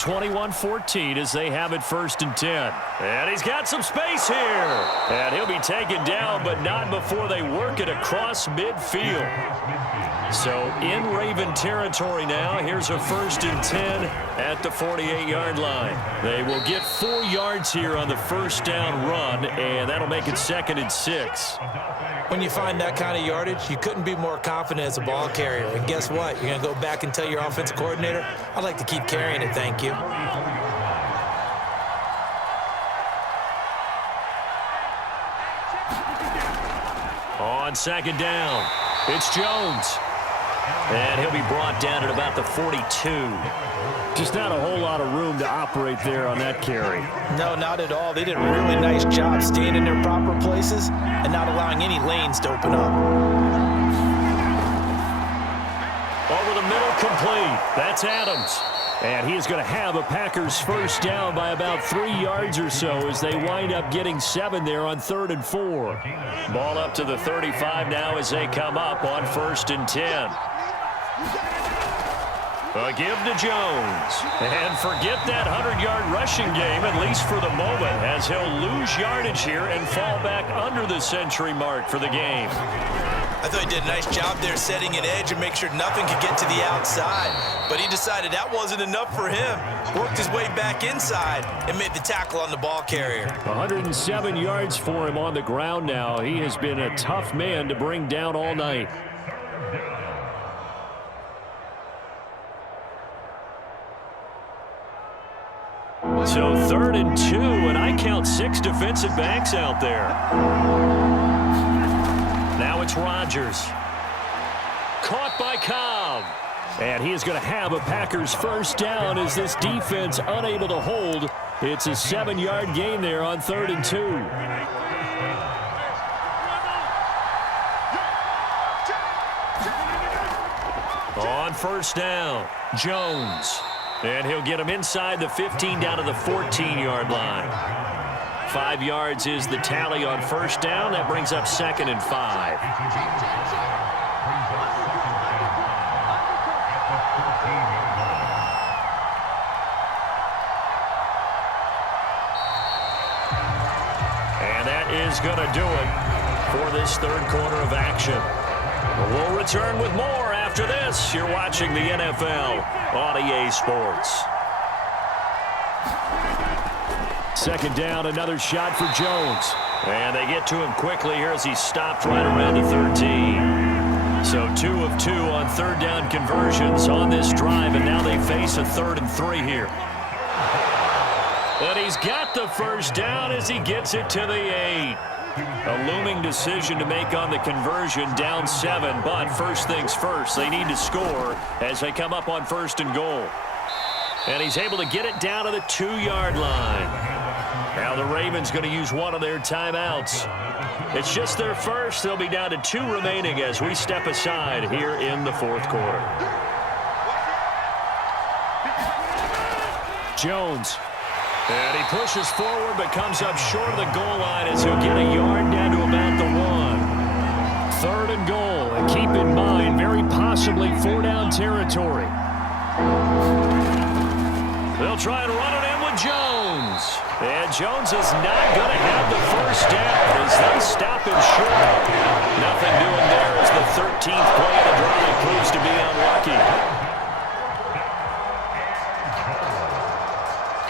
21-14 as they have it 1st and 10. And he's got some space here. And he'll be taken down, but not before they work it across midfield. So in Raven territory now. Here's a 1st and 10 at the 48-yard line. They will get 4 yards here on the first down run, and that'll make it 2nd and 6. When you find that kind of yardage, you couldn't be more confident as a ball carrier. And guess what? You're going to go back and tell your offensive coordinator, I'd like to keep carrying it, thank you. On 2nd down, it's Jones. And he'll be brought down at about the 42. Just not a whole lot of room to operate there on that carry. No, not at all. They did a really nice job staying in their proper places and not allowing any lanes to open up. Over the middle, complete. That's Adams. And he is going to have a Packers first down by about 3 yards or so as they wind up getting 7 there on 3rd and 4. Ball up to the 35 now as they come up on 1st and 10. A give to Jones. And forget that 100-yard rushing game, at least for the moment, as he'll lose yardage here and fall back under the century mark for the game. I thought he did a nice job there setting an edge and make sure nothing could get to the outside. But he decided that wasn't enough for him. Worked his way back inside and made the tackle on the ball carrier. 107 yards for him on the ground now. He has been a tough man to bring down all night. So 3rd and 2, and I count 6 defensive backs out there. Now it's Rodgers. Caught by Cobb. And he is going to have a Packers first down as this defense unable to hold. It's a 7-yard gain there on 3rd and 2. On first down, Jones. And he'll get him inside the 15 down to the 14-yard line. 5 yards is the tally on first down. That brings up 2nd and 5. And that is going to do it for this 3rd quarter of action. We'll return with more after this. You're watching the NFL on EA Sports. 2nd down, another shot for Jones. And they get to him quickly here as he stopped right around the 13. So 2 of 2 on 3rd down conversions on this drive, and now they face a 3rd and 3 here. And he's got the first down as he gets it to the 8. A looming decision to make on the conversion, down 7, but first things first, they need to score as they come up on 1st and goal. And he's able to get it down to the 2-yard line. Now the Ravens going to use one of their timeouts. It's just their first. They'll be down to 2 remaining as we step aside here in the 4th quarter. Jones. And he pushes forward but comes up short of the goal line as he'll get a yard down to about the 1. 3rd and goal. And keep in mind, very possibly 4-down territory. They'll try and run it in with Jones. And Jones is not going to have the first down as they stop him short. Nothing doing there as the 13th play of the drive proves to be unlucky.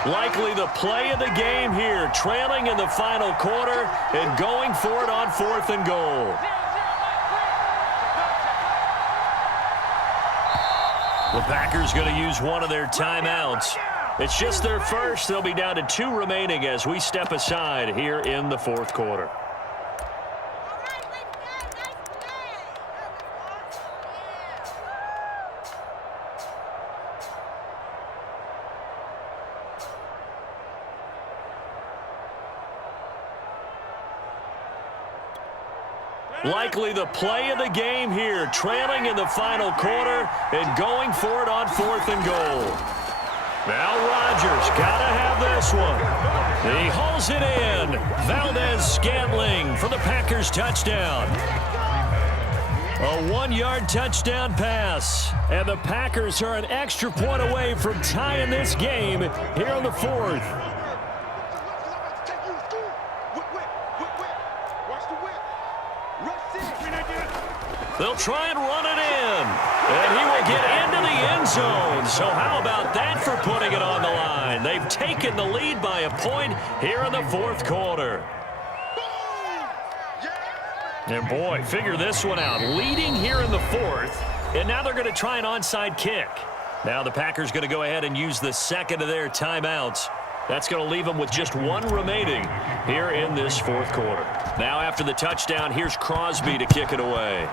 Likely the play of the game here, trailing in the final quarter and going for it on 4th and goal. The Packers going to use one of their timeouts. It's just their first. They'll be down to 2 remaining as we step aside here in the 4th quarter. Likely the play of the game here, trailing in the final quarter and going for it on 4th and goal. Now Rodgers got to have this one. He hauls it in. Valdez-Scantling for the Packers touchdown. A 1-yard touchdown pass. And the Packers are an extra point away from tying this game here in the 4th. They'll try and run it in. And he will get into the end zone. So how about that for putting it on the line? They've taken the lead by a point here in the 4th quarter. And boy, figure this one out. Leading here in the 4th. And now they're going to try an onside kick. Now the Packers going to go ahead and use the second of their timeouts. That's going to leave them with just one remaining here in this 4th quarter. Now after the touchdown, here's Crosby to kick it away.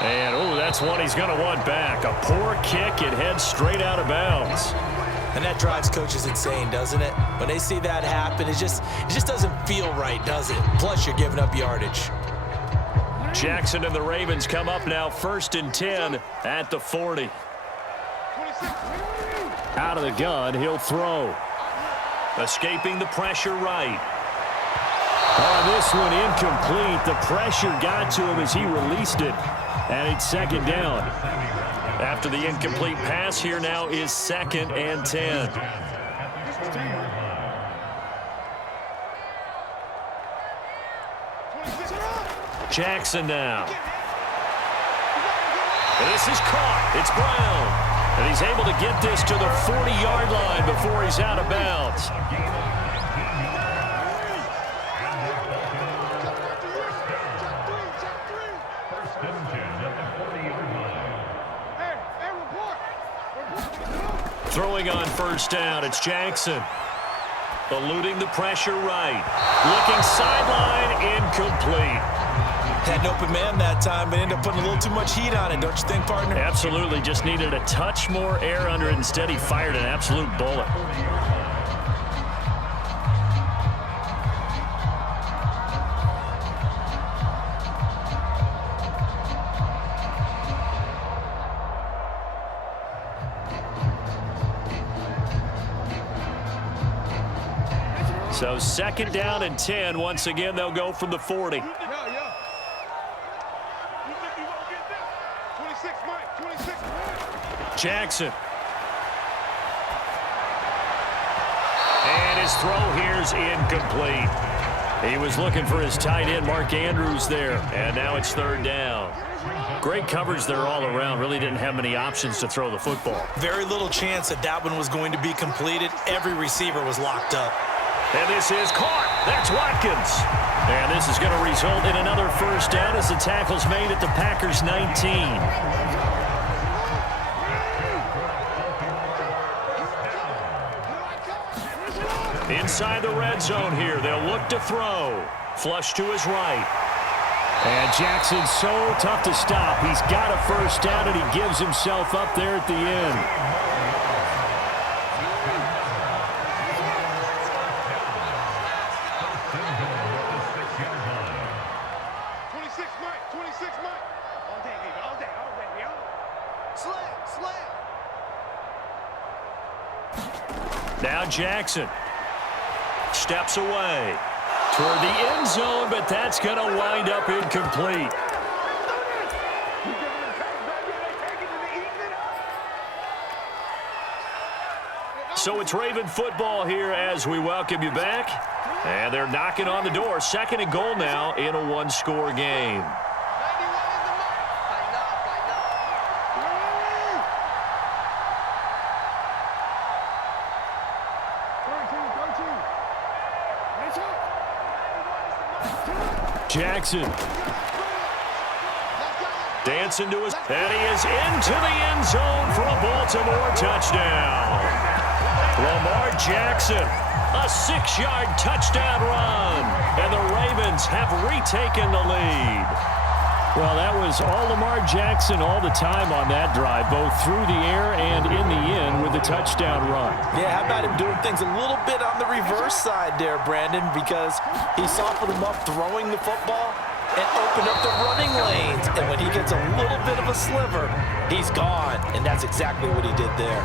And, oh, that's one he's going to want back. A poor kick. It heads straight out of bounds. And that drives coaches insane, doesn't it? When they see that happen, it just doesn't feel right, does it? Plus, you're giving up yardage. Jackson and the Ravens come up now 1st and 10 at the 40. Out of the gun, he'll throw. Escaping the pressure right. Oh, this one incomplete. The pressure got to him as he released it. And it's 2nd down. After the incomplete pass, here now is 2nd and 10. Jackson now. This is caught. It's Brown. And he's able to get this to the 40-yard line before he's out of bounds. Throwing on 1st down, it's Jackson. Eluding the pressure right. Looking sideline, incomplete. Had an open man that time, but ended up putting a little too much heat on it, don't you think, partner? Absolutely, just needed a touch more air under it. Instead, he fired an absolute bullet. So 2nd down and 10. Once again, they'll go from the 40. Jackson. And his throw here's incomplete. He was looking for his tight end, Mark Andrews, there. And now it's 3rd down. Great coverage there all around. Really didn't have many options to throw the football. Very little chance that one was going to be completed. Every receiver was locked up. And this is caught. That's Watkins. And this is going to result in another 1st down as the tackle's made at the Packers' 19. Inside the red zone here. They'll look to throw. Flush to his right. And Jackson's so tough to stop. He's got a 1st down, and he gives himself up there at the end. Now Jackson steps away toward the end zone, but that's going to wind up incomplete. So it's Raven football here as we welcome you back. And they're knocking on the door. 2nd and goal now in a 1-score game. Jackson dancing to his, and he is into the end zone for a Baltimore touchdown. Lamar Jackson, a 6-yard touchdown run, and the Ravens have retaken the lead. Well, that was all Lamar Jackson all the time on that drive, both through the air and in the end with the touchdown run. Yeah, how about him doing things a little bit on the reverse side there, Brandon, because he softened him up throwing the football and opened up the running lanes. And when he gets a little bit of a sliver, he's gone. And that's exactly what he did there.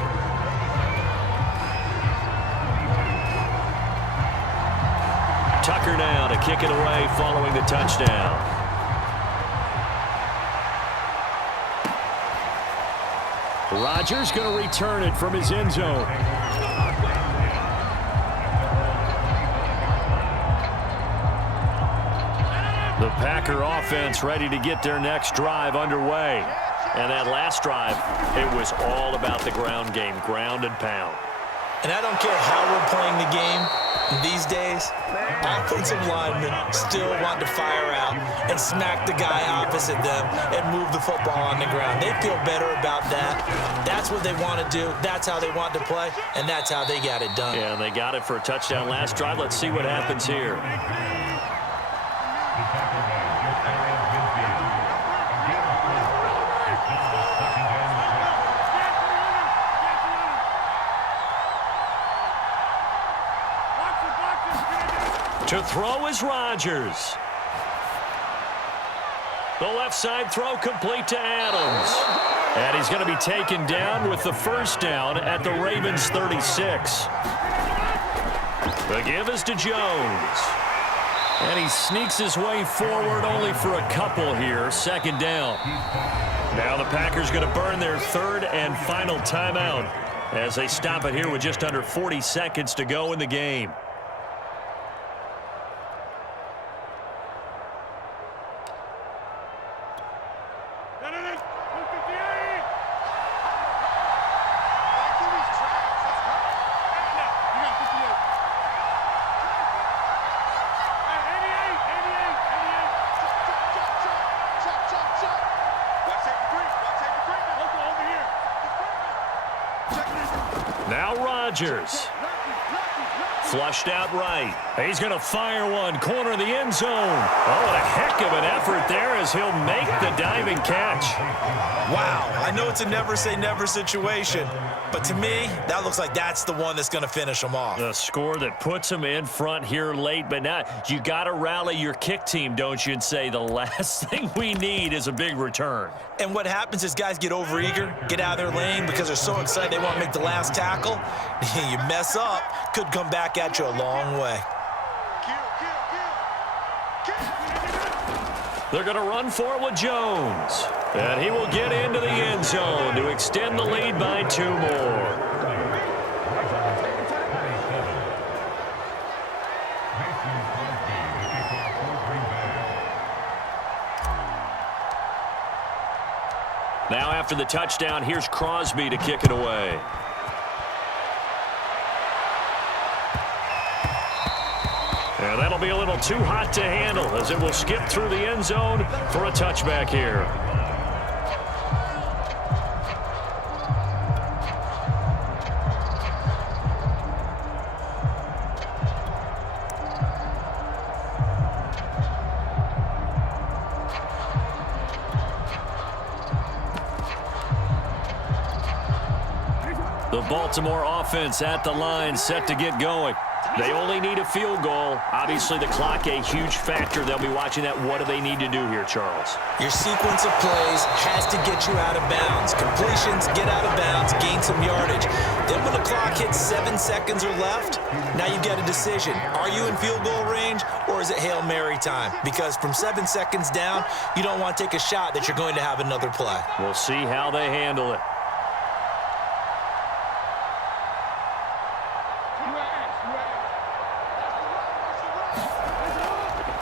Tucker now to kick it away following the touchdown. Rodgers going to return it from his end zone. The Packer offense ready to get their next drive underway. And that last drive, it was all about the ground game, ground and pound. And I don't care how we're playing the game these days, offensive linemen still want to fire out and smack the guy opposite them and move the football on the ground. They feel better about that. That's what they want to do. That's how they want to play, and that's how they got it done. Yeah, and they got it for a touchdown last drive. Let's see what happens here. To throw is Rodgers. The left side throw complete to Adams. And he's going to be taken down with the first down at the Ravens 36. The give is to Jones. And he sneaks his way forward only for a couple here. Second down. Now the Packers going to burn their third and final timeout as they stop it here with just under 40 seconds to go in the game. Now Rodgers. Flushed out right. He's going to fire one. Corner of the end zone. Oh, what a heck of an effort there as he'll make the diving catch. Wow, I know it's a never-say-never situation, but to me, that looks like that's the one that's going to finish them off. The score that puts them in front here late, but now you got to rally your kick team, don't you, and say the last thing we need is a big return. And what happens is guys get overeager, get out of their lane because they're so excited they want to make the last tackle. You mess up, could come back at you a long way. They're going to run for it with Jones. And he will get into the end zone to extend the lead by 2 more. Now after the touchdown, here's Crosby to kick it away. And that'll be a little too hot to handle as it will skip through the end zone for a touchback here. The Baltimore offense at the line, set to get going. They only need a field goal. Obviously, the clock a huge factor. They'll be watching that. What do they need to do here, Charles? Your sequence of plays has to get you out of bounds. Completions, get out of bounds, gain some yardage. Then when the clock hits 7 seconds or left, now you get a decision. Are you in field goal range or is it Hail Mary time? Because from 7 seconds down, you don't want to take a shot that you're going to have another play. We'll see how they handle it.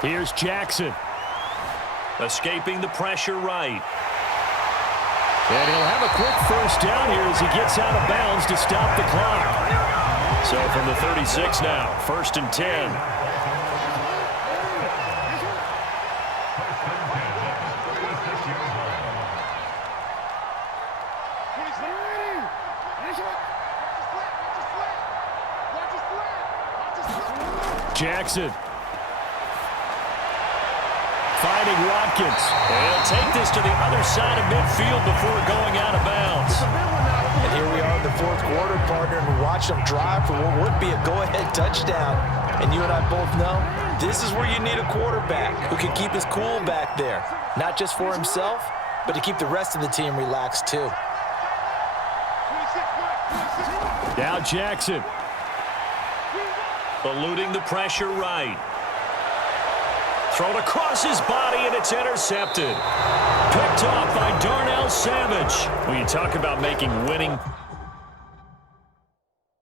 Here's Jackson. Escaping the pressure right. And he'll have a quick first down here as he gets out of bounds to stop the clock. So from the 36 now, 1st and 10. Jackson. Finding Watkins. And he'll take this to the other side of midfield before going out of bounds. And here we are in the 4th quarter, partner, and we watch them drive for what would be a go-ahead touchdown. And you and I both know this is where you need a quarterback who can keep his cool back there. Not just for himself, but to keep the rest of the team relaxed too. Now Jackson. Eluding the pressure right. Thrown across his body, and it's intercepted. Picked off by Darnell Savage. When you talk about making winning